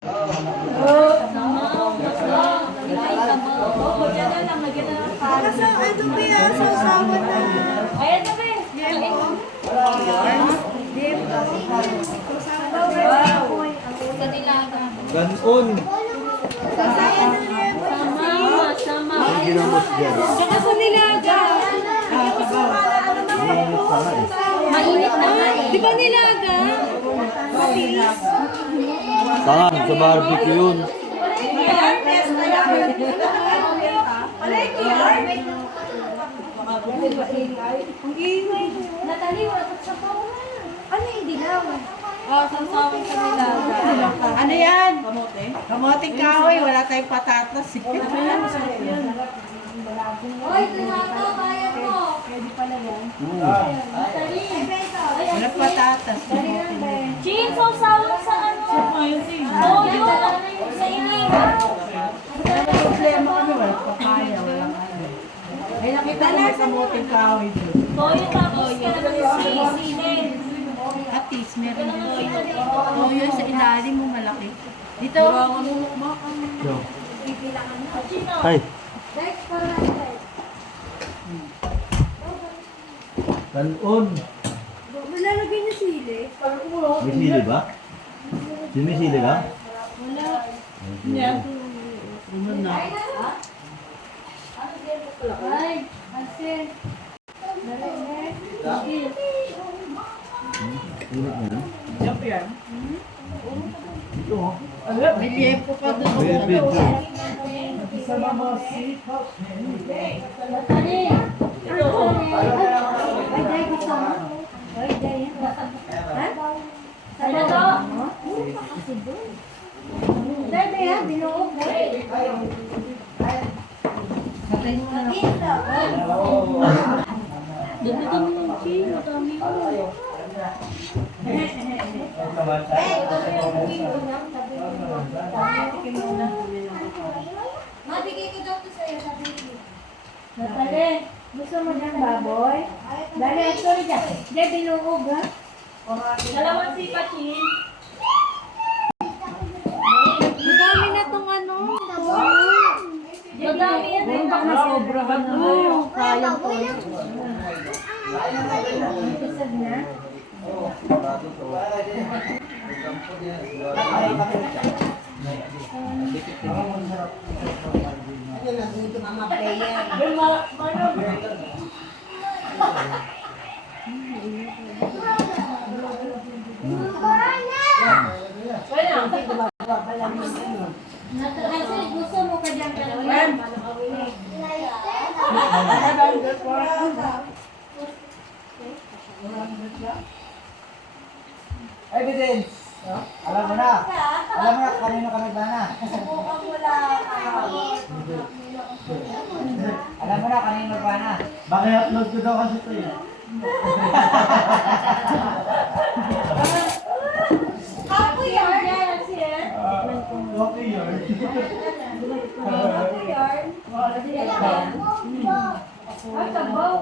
Ganon. Sama. Ang ginamot dyan. Saka sa nilaga. Mainit pa nga eh. Mainit na nga eh. Di ba nilaga? Saan? Sa barbecue yun. Ang ingay. Natalie, wala sa paulan. Ano yung dilaw? Sasawin sa nilaga. Ano yan? Kamote? Kamoting kahoy, wala tayong patatas. Hoy, tunata, bayad mo. Pwede pala yan. Walang patatas. Chin, sawsawan sa ano? Oh, yun. Sa inihaw. Problema kami, walang papaya, walang ano. Ay, nakita ko may kamoting kahoy doon. Toyo, tapos ka naman sinin. Atis, meron din. Oh, yun sa ilalim mo malaki. Dito. Ay. Dex, para natin, Dex. Ganon. Malalagay niyo sili. May sili ba? May sili ka? Wala. Ano na? Ay, asin. Init na. Jump yan. Ito oh. May liempo pa doon. May video. Ano to? Dede ha, binuog. Matay mo na. Dede kami ng chin, matami mo. Mabigay ko daw to sa'yo, sabi ko. Natali, gusto mo dyan baboy? Dali, sorry dyan. Dyan, binuog ha? Dalawang sipa, Chin. Madami na tong ano. Madami yan. Baka nasobra ka na. Sayang to. Isag na. Kasi gusto mo ka dyan ka naman. Evidence. Alam mo na. Alam mo na kanino kami bana. Alam mo na kanino bana. Bakit upload ko daw kasi ito eh. Happy yarn. Yes, yes. Okay yun. Happy yarn. Ay, sabaw.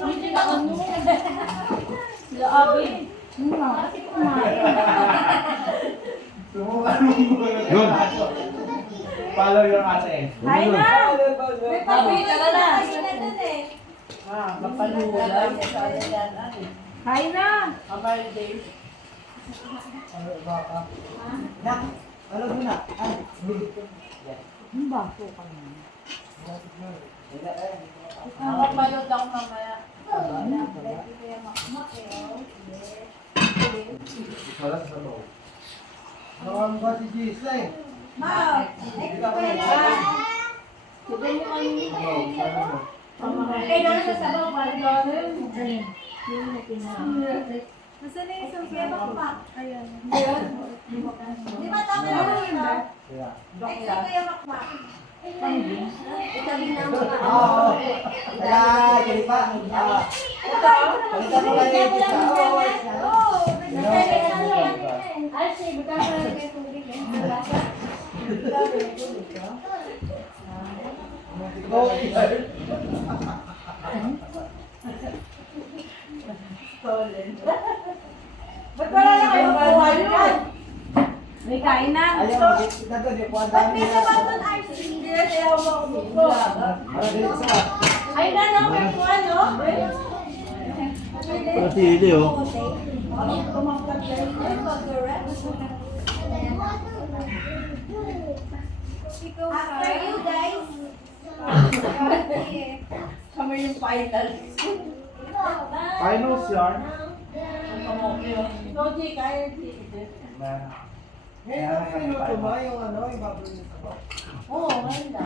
Hindi ka ano. Laabi. Kasi kumain. Yun. Follow your ate. Hay na! May pagpita na. Mapalulan. Hay na! Nak, alam mo na. Ay, Mapalod ako mamaya. wala sa loob. Nawang ba si Gisle? Eh, doon sa sabaw, balik ako. Nasaan na yung isang sabaw pa? Ayan. Di ba tama na ito? Ay, saan kaya makmak? Itabi na ang mga Oo. Kaya, kaya pa. Pagkita mo lang yung isa. Oo, ay, sige, baka pa lang kayo tubig eh. Stolen. Ba't ba May kain na. Ayaw, mag-exit na doon. Yung kuha Ba't dami may nila. sabaton ice cream? Hindi na tayo mo. Ano dito sa? Ay na, no? May kuha, no? Pero sili, oh. After you guys. Kami yung final. Finals yarn. Doji, kaya Yung ano, yung baboy nito. Oo, ngayon na.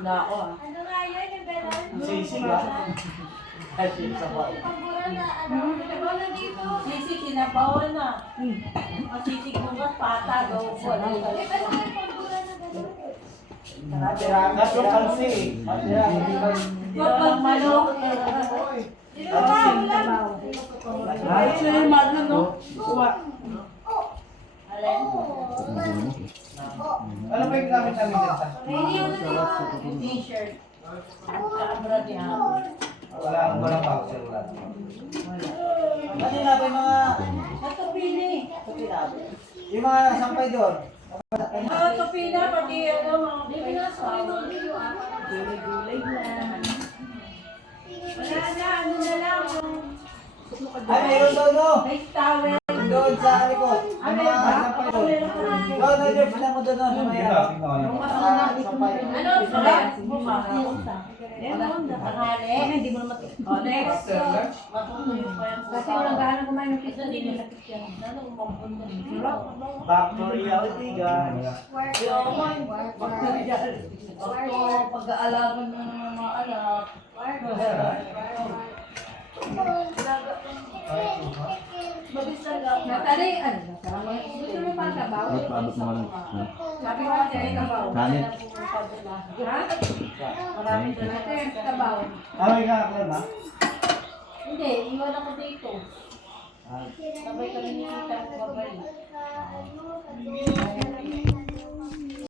Na ako ah. Ano nga yun, yung belan? Sisig ah. Kasi sa baboy. Pagmura na, ano? Pagmura na dito. Sisi, sinabawan na. Ang sisig mo ba, pata, daw ko. Eh, paano kayo pagmura na gano'n? That's yung kalsi. Kapag manok. Dito ba, ulam? Ay, siya yung magna, no? Kuha. Ano ba yung gamit namin dyan sa? Iniwan na dito. Yung t-shirt. Camera niya. Walang boxer. Ano na ba yung mga... Ito pili. Yung mga sampay doon? Ito pili, pati ano, mga pinasama. Wala na, ano na lang. Ay, mayroon doon, no? May towel. Doon sa likod. Yung mga sampay doon. Doon, doon, sila mo doon, no? Sa may sampay. Ano, Wala. sarap? Nakali. Hindi mo naman. O, next. Matutuyo pa yan. Kasi walang gaano kumain ng pizza Hindi din. mo nakit yan. Ano, umapunta. Back to reality, guys. Pag-aalaman ng mga anak. Natali, ano? Gusto mo pa sabaw? Ba't paabot mo ka lang? No? Sabi ko kasi ay sabaw. Kanin? Ha? Marami Ito talaga. yung sabaw. Ano yung kakaklan, ha? Hindi, iwan ako dito. Sabay kami ni Tita